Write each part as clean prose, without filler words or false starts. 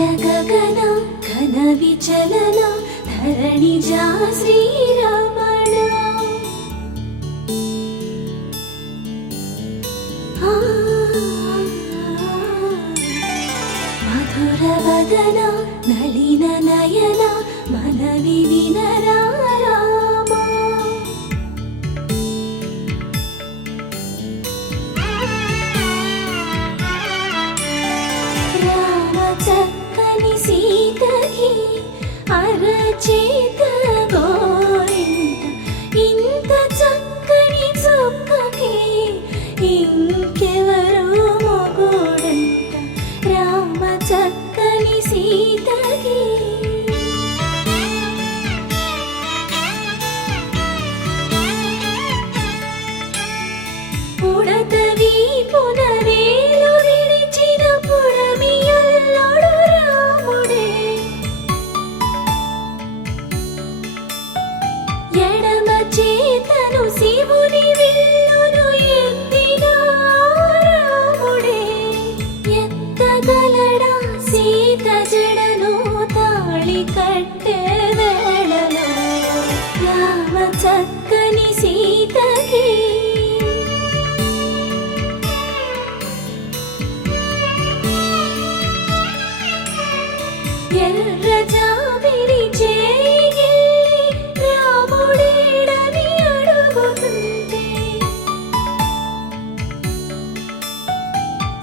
గగన ఘన విచలన ధరణిజా శ్రీరమణ మధుర వదన నళిన నయన మనవి వినరా చక్కని సీతకి అరచేత గోరింట ఇంత చక్కని చుక్కకి ఇంకెవరు మొగుడంట రామ చక్కని సీతకి ఉడత వీపున వేలు విడిచిన పుడమియల్లోడు రాముడే ఎడమ చేతను శివుని విల్లును ఎత్తిన రాముడే ఎత్తగలడా సీత జడను తాళి కట్టే వేళలో రామ చక్కని సీతకి ఎర్ర జాబిలి చేయి రాముడేడని అడుగుతుంటే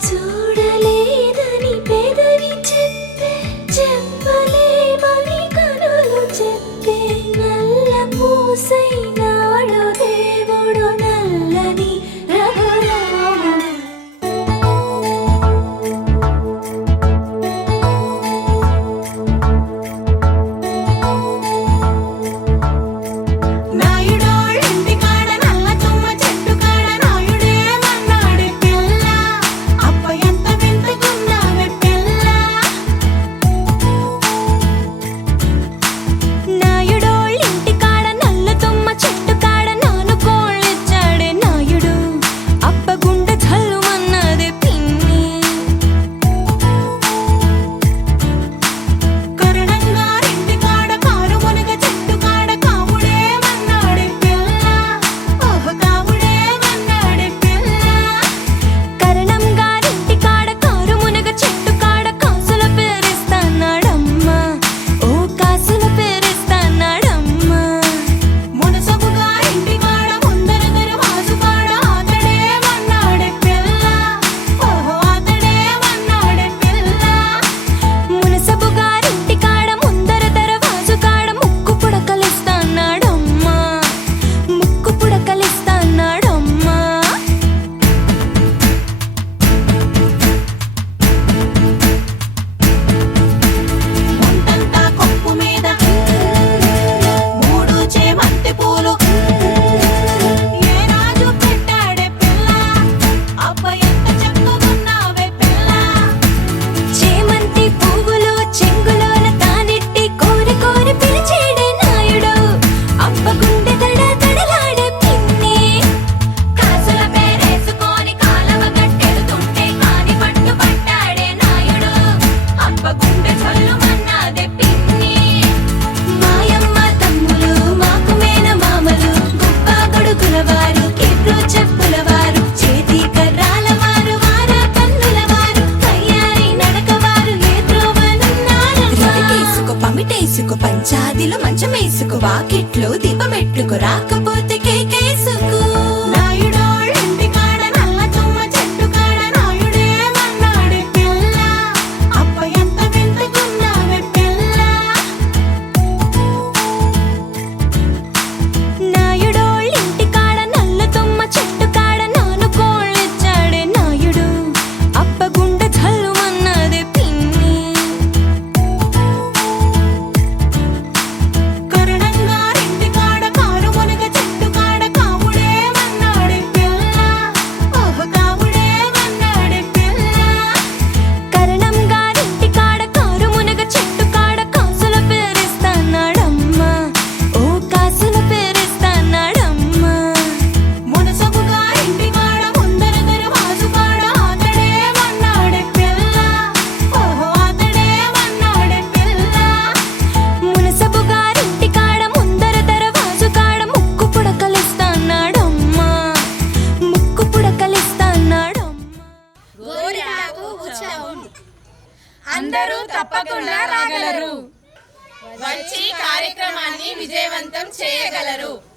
చూడలేదని పెదవి చెప్పే చెప్పలేమని కనులు చెప్పే నల్ల పూసైనాడు దేవుడు నల్లని రఘురాముడు పంచాదిలో మంచమేసుకు వాకిట్లో దీపమెట్టుకు రాకపోతే కేకేసుకు కరణంగా ఇంటి కాడ కారు మునగ దసరాకు ఉత్సవం. అందరూ తప్పకుండా రాగలరు. వచ్చి కార్యక్రమాన్ని విజయవంతం చేయగలరు.